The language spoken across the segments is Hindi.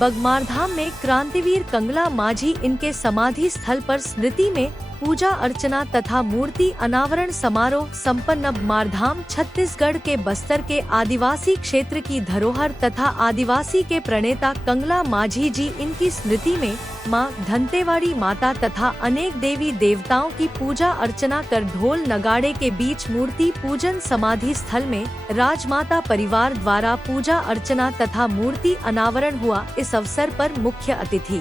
बगमारधाम में क्रांतिवीर कंगला माझी इनके समाधि स्थल पर स्मृति में पूजा अर्चना तथा मूर्ति अनावरण समारोह संपन्न। बगमारधाम छत्तीसगढ़ के बस्तर के आदिवासी क्षेत्र की धरोहर तथा आदिवासी के प्रणेता कंगला माझी जी इनकी स्मृति में मां धंतेवाड़ी माता तथा अनेक देवी देवताओं की पूजा अर्चना कर ढोल नगाड़े के बीच मूर्ति पूजन समाधि स्थल में राजमाता परिवार द्वारा पूजा अर्चना तथा मूर्ति अनावरण हुआ। इस अवसर पर मुख्य अतिथि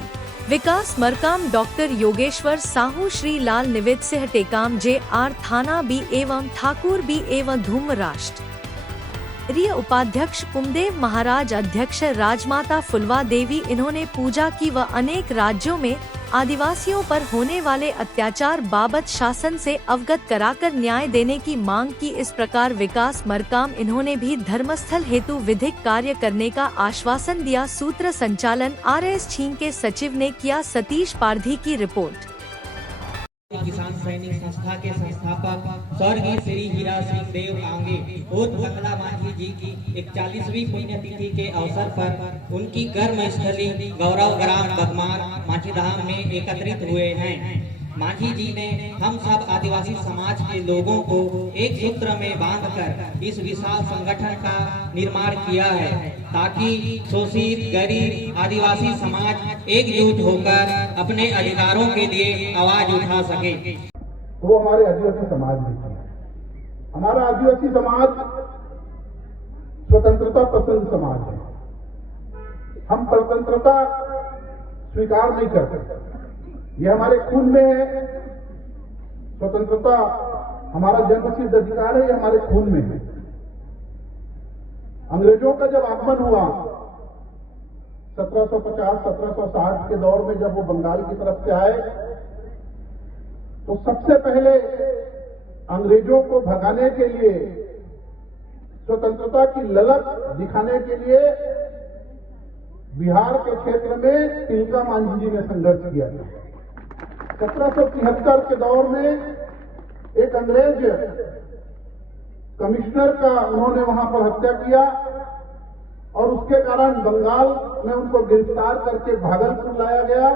विकास मरकाम डॉक्टर योगेश्वर साहू, श्री लाल निवेद सिंह टेकाम, जे.आर. थाना बी एवं ठाकुर बी एवं धूम राष्ट्रीय उपाध्यक्ष कुमदेव महाराज, अध्यक्ष राजमाता फुलवा देवी इन्होंने पूजा की व अनेक राज्यों में आदिवासियों पर होने वाले अत्याचार बाबत शासन से अवगत कराकर न्याय देने की मांग की। इस प्रकार विकास मरकाम इन्होंने भी धर्मस्थल हेतु विधिक कार्य करने का आश्वासन दिया। सूत्र संचालन RS छीन के सचिव ने किया। सतीश पारधी की रिपोर्ट। किसान सैनिक संस्था के संस्थापक स्वर्गीय श्री हीरा सिंह देव आंगे उर्फ कंगला माझी जी की 41वीं पुण्यतिथि के अवसर पर उनकी कर्म स्थली गौरव ग्राम बगमार माझीधाम में एकत्रित हुए हैं। माझी जी ने हम सब आदिवासी समाज के लोगों को एक सूत्र में बांधकर इस विशाल संगठन का निर्माण किया है ताकि शोषित गरीब आदिवासी समाज एकजुट होकर अपने अधिकारों के लिए आवाज उठा सके। वो हमारे आदिवासी समाज में, हमारा आदिवासी समाज स्वतंत्रता पसंद समाज है। हम स्वतंत्रता स्वीकार नहीं करते, ये हमारे खून में है। स्वतंत्रता हमारा जन्मसिद्ध अधिकार है, ये हमारे खून में है। अंग्रेजों का जब आगमन हुआ 1750-1760 के दौर में, जब वो बंगाल की तरफ से आए तो सबसे पहले अंग्रेजों को भगाने के लिए, स्वतंत्रता की ललक दिखाने के लिए बिहार के क्षेत्र में तिलका मांझी जी ने संघर्ष किया था। 1773 के दौर में एक अंग्रेज कमिश्नर का उन्होंने वहां पर हत्या किया और उसके कारण बंगाल में उनको गिरफ्तार करके भागलपुर लाया गया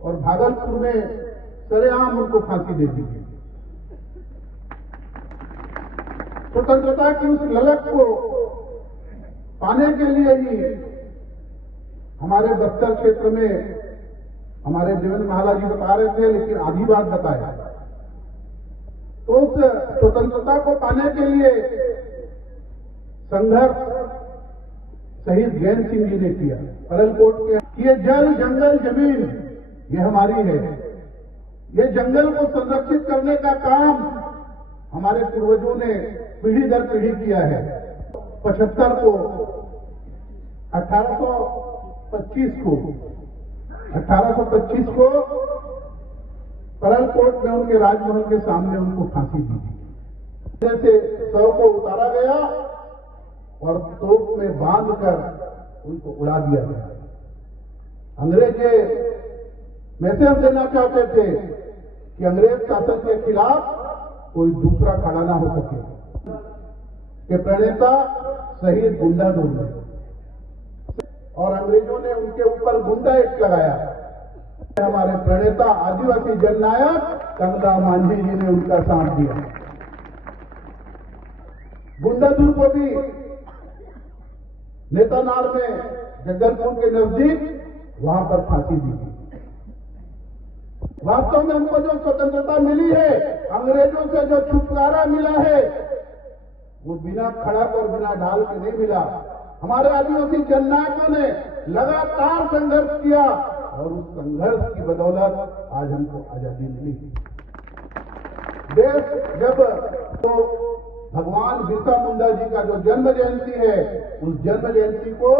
और भागलपुर में सरेआम उनको फांसी दे दी गई। स्वतंत्रता की उस ललक को पाने के लिए ही हमारे बस्तर क्षेत्र में हमारे देवेंद्र महला जी बता रहे थे, लेकिन आधी बात बताया। तो उस स्वतंत्रता को पाने के लिए संघर्ष शहीद गैन सिंह जी ने किया। परलकोट के ये जल जंगल जमीन ये हमारी है। ये जंगल को संरक्षित करने का काम हमारे पूर्वजों ने पीढ़ी दर पीढ़ी किया है। 75 को 1825 को परलकोट में उनके राजमहल के सामने उनको फांसी दी गई। जैसे शव को उतारा गया और तोप में बांधकर उनको उड़ा दिया गया। अंग्रेज ये मैसेज देना चाहते थे कि अंग्रेज शासन के खिलाफ कोई दूसरा खड़ा ना हो सके। के प्रणेता शहीद गुंडा दोनों और अंग्रेजों ने उनके ऊपर गुंडा एक्ट लगाया। हमारे प्रणेता आदिवासी जननायक कंगला माझी जी ने उनका साथ दिया। गुंडादुर को भी नेतानार में जगदलपुर के नजदीक वहां पर फांसी दी गई। वास्तव में हमको जो स्वतंत्रता मिली है, अंग्रेजों से जो छुटकारा मिला है, वो बिना खड़क और बिना ढाल के नहीं मिला। हमारे आदिवासी जननायकों ने लगातार संघर्ष किया और उस संघर्ष की बदौलत आज हमको आजादी मिली। देश जब तो भगवान बिरसा मुंडा जी का जो जन्म जयंती है, उस जन्म जयंती को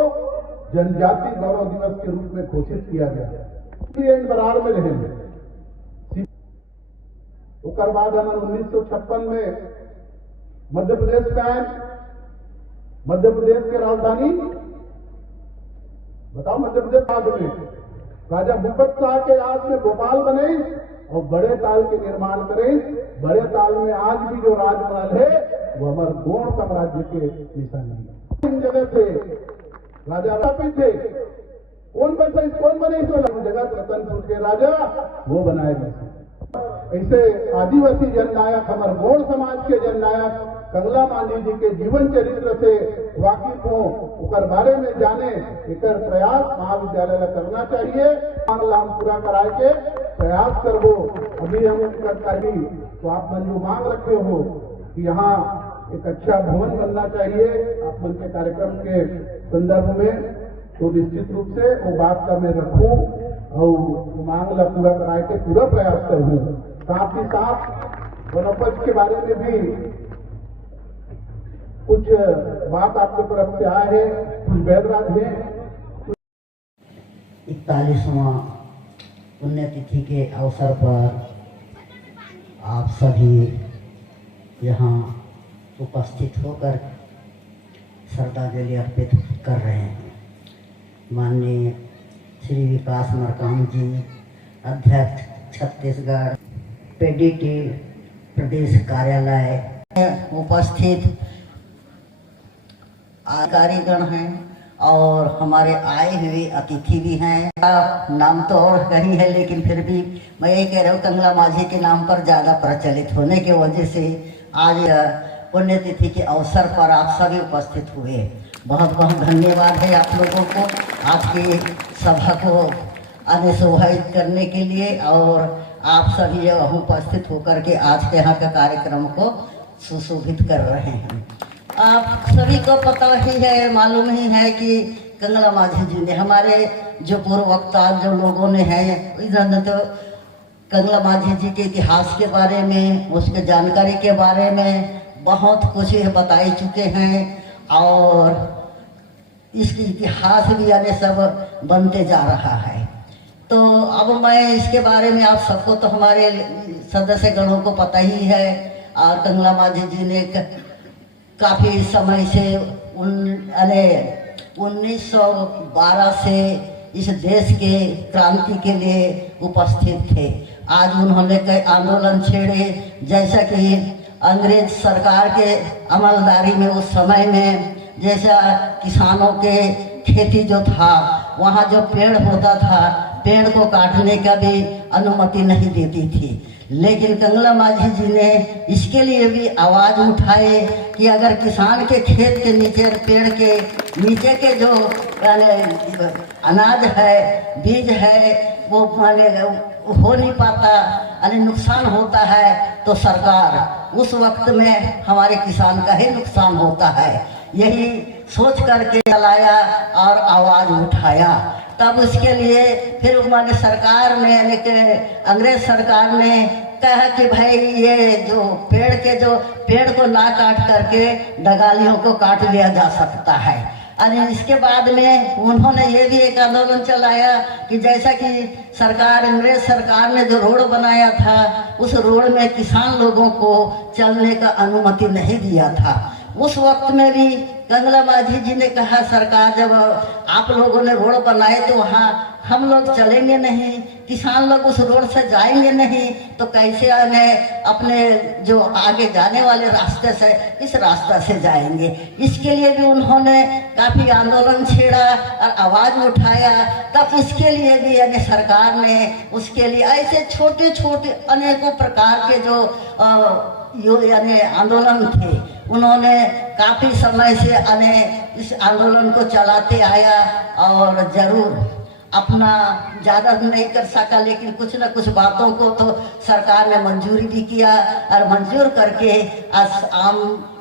जनजाति गौरव दिवस के रूप में घोषित किया गया। बरार में रहेंगे। उसके बाद हम 1956 में मध्य प्रदेश का है। मध्य प्रदेश की राजधानी बताओ, मध्य प्रदेश बाद में राजा भूपत शाह के राज में भोपाल बने और बड़े ताल के निर्माण करे। बड़े ताल में आज भी जो राजमहल है वो हमारे गोंड साम्राज्य के निशानी है। इन जगह से राजा थे कौन बने इस जगत रतनपुर के राजा वो बनाए गए। ऐसे आदिवासी जननायक हमारे गौड़ समाज के जननायक कंगला मांझी जी के जीवन चरित्र से वाकिफ हो, उकर बारे में जाने, एकर प्रयास महाविद्यालय ला करना चाहिए। मांग हम पूरा कराए के प्रयास करबो। अभी हम करी तो आप मन जो मांग रखे हो कि यहाँ एक अच्छा भवन बनना चाहिए आप मन के कार्यक्रम के संदर्भ में, तो निश्चित रूप से वो बात का मैं रखूं और मांग ला पूरा कराए के पूरा प्रयास करूं। साथ ही साथ वनोपज के बारे में भी कुछ बात आपकी तरफ से आए हैं, कुछ बैदराज है। 41वां पुण्यतिथि के अवसर पर आप सभी यहाँ उपस्थित होकर श्रद्धांजलि अर्पित कर रहे हैं। माननीय श्री विकास मरकाम जी, अध्यक्ष छत्तीसगढ़ पेडीटी प्रदेश कार्यालय, उपस्थित अधिकारीगण हैं और हमारे आए हुए अतिथि भी हैं। नाम तो और कहीं है लेकिन फिर भी मैं ये कह रहा हूँ, कंगला मांझी के नाम पर ज़्यादा प्रचलित होने की वजह से आज पुण्यतिथि के अवसर पर आप सभी उपस्थित हुए। बहुत बहुत धन्यवाद है आप लोगों को आज की सभा को आने शोभायित करने के लिए, और आप सभी यहाँ उपस्थित होकर के आज के यहाँ के कार्यक्रम को सुशोभित कर रहे हैं। आप सभी को पता ही है, मालूम ही है कि कंगला मांझी जी ने, हमारे जो पूर्व वक्ता जो लोगों ने हैं इधर तो कंगला मांझी जी के इतिहास के बारे में, उसके जानकारी के बारे में बहुत कुछ बता चुके हैं और इसकी इतिहास भी यानी सब बनते जा रहा है। तो अब मैं इसके बारे में आप सबको, तो हमारे सदस्य गणों को पता ही है, और कंगला मांझी जी ने काफ़ी समय से 1912 से इस देश के क्रांति के लिए उपस्थित थे। आज उन्होंने कई आंदोलन छेड़े, जैसा कि अंग्रेज सरकार के अमलदारी में उस समय में जैसा किसानों के खेती जो था, वहाँ जो पेड़ होता था, पेड़ को काटने का भी अनुमति नहीं देती थी। लेकिन कंगला मांझी जी ने इसके लिए भी आवाज़ उठाए कि अगर किसान के खेत के नीचे, पेड़ के नीचे के जो अनाज है, बीज है, वो माने हो नहीं पाता, यानी नुकसान होता है, तो सरकार उस वक्त में हमारे किसान का ही नुकसान होता है। यही सोच करके चलाया और आवाज़ उठाया। तब उसके लिए फिर माने सरकार ने, यानी कि अंग्रेज सरकार ने कहा कि भाई ये जो पेड़ को ना काट करके डगालियों को काट लिया जा सकता है। और इसके बाद में उन्होंने ये भी एक आंदोलन चलाया कि जैसा कि अंग्रेज सरकार ने जो रोड बनाया था, उस रोड में किसान लोगों को चलने का अनुमति नहीं दिया था। उस वक्त में भी कंगला मांझी जी ने कहा, सरकार जब आप लोगों ने रोड बनाए तो वहाँ हम लोग चलेंगे नहीं, किसान लोग उस रोड से जाएंगे नहीं, तो कैसे अपने जो आगे जाने वाले रास्ते से इस रास्ते से जाएंगे। इसके लिए भी उन्होंने काफ़ी आंदोलन छेड़ा और आवाज़ उठाया। तब इसके लिए भी यानी सरकार ने उसके लिए ऐसे छोटे छोटे अनेकों प्रकार के जो यानी आंदोलन थे, उन्होंने काफ़ी समय से इस आंदोलन को चलाते आया और ज़रूर अपना ज़्यादा नहीं कर सका, लेकिन कुछ न कुछ बातों को तो सरकार ने मंजूरी भी किया और मंजूर करके आज आम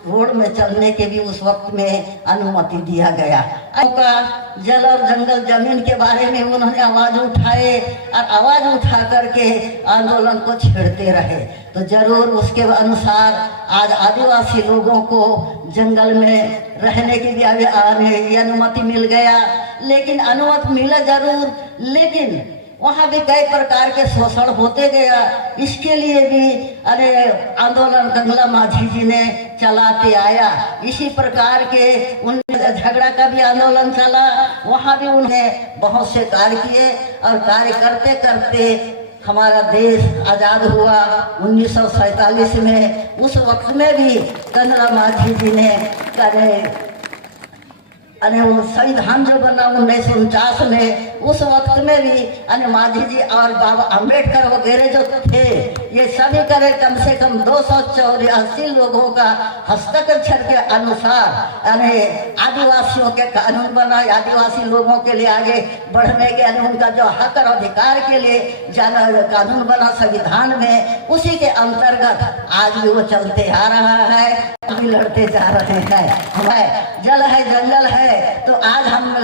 रोड में चलने के भी उस वक्त में अनुमति दिया गया। का जल और जंगल जमीन के बारे में उन्होंने आवाज़ उठाए और आवाज़ उठा करके आंदोलन को छेड़ते रहे। तो जरूर उसके अनुसार आज आदिवासी लोगों को जंगल में रहने की भी अनुमति मिल गया। लेकिन अनुमति मिला जरूर, लेकिन वहाँ भी कई प्रकार के शोषण होते गया। इसके लिए भी आंदोलन कंगला मांझी जी ने चलाते आया। इसी प्रकार के उन झगड़ा का भी आंदोलन चला, वहाँ भी उन्हें बहुत से कार्य किए और कार्य करते करते हमारा देश आज़ाद हुआ 1947 में। उस वक्त में भी कंगला मांझी जी ने अने वो संविधान जो बना 1949 में, उस वक्त में भी अने मांझी जी और बाबा अम्बेडकर वगैरह जो थे, ये सभी करे कम से कम 284 लोगों का हस्ताक्षर के अनुसार अने आदिवासियों के कानून बना, आदिवासी लोगों के लिए आगे बढ़ने के अने उनका जो हक और अधिकार के लिए जाना कानून बना संविधान में, उसी के अंतर्गत आज भी वो चलते आ रहा है, अभी लड़ते जा रहे हैं। हमें जल है जंगल है, तो आज हम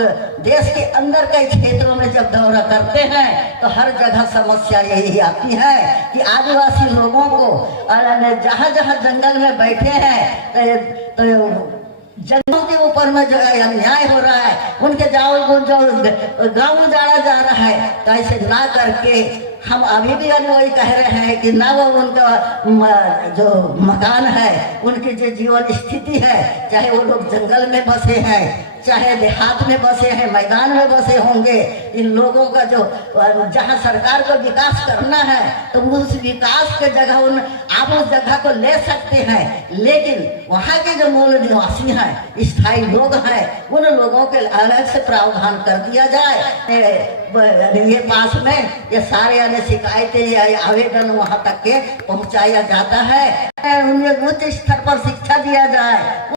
देश के अंदर कई क्षेत्रों में जब दौरा करते हैं तो हर जगह समस्या यही आती है कि आदिवासी लोगों को जहाँ जहाँ जंगल में बैठे हैं तो जंगलों के ऊपर में जो है अन्याय हो रहा है, उनके जो गाँव उजाड़ा जा रहा है, तो ऐसे ना करके हम अभी भी वही कह रहे हैं कि ना वो उनका जो मकान है, उनकी जो जीवन स्थिति है, चाहे वो लोग जंगल में बसे हैं, चाहे देहात में बसे हैं, मैदान में बसे होंगे, इन लोगों का जो जहाँ सरकार को विकास करना है तो उस विकास के जगह आप उस जगह को ले सकते हैं, लेकिन वहाँ के जो मूल निवासी हैं, स्थायी लोग हैं, उन लोगों के अलग से प्रावधान कर दिया जाए। ये पास में ये सारे शिकायतें या आवेदन वहाँ तक के पहुँचाया जाता है, उन्हें उच्च स्तर पर शिक्षा दिया जाए,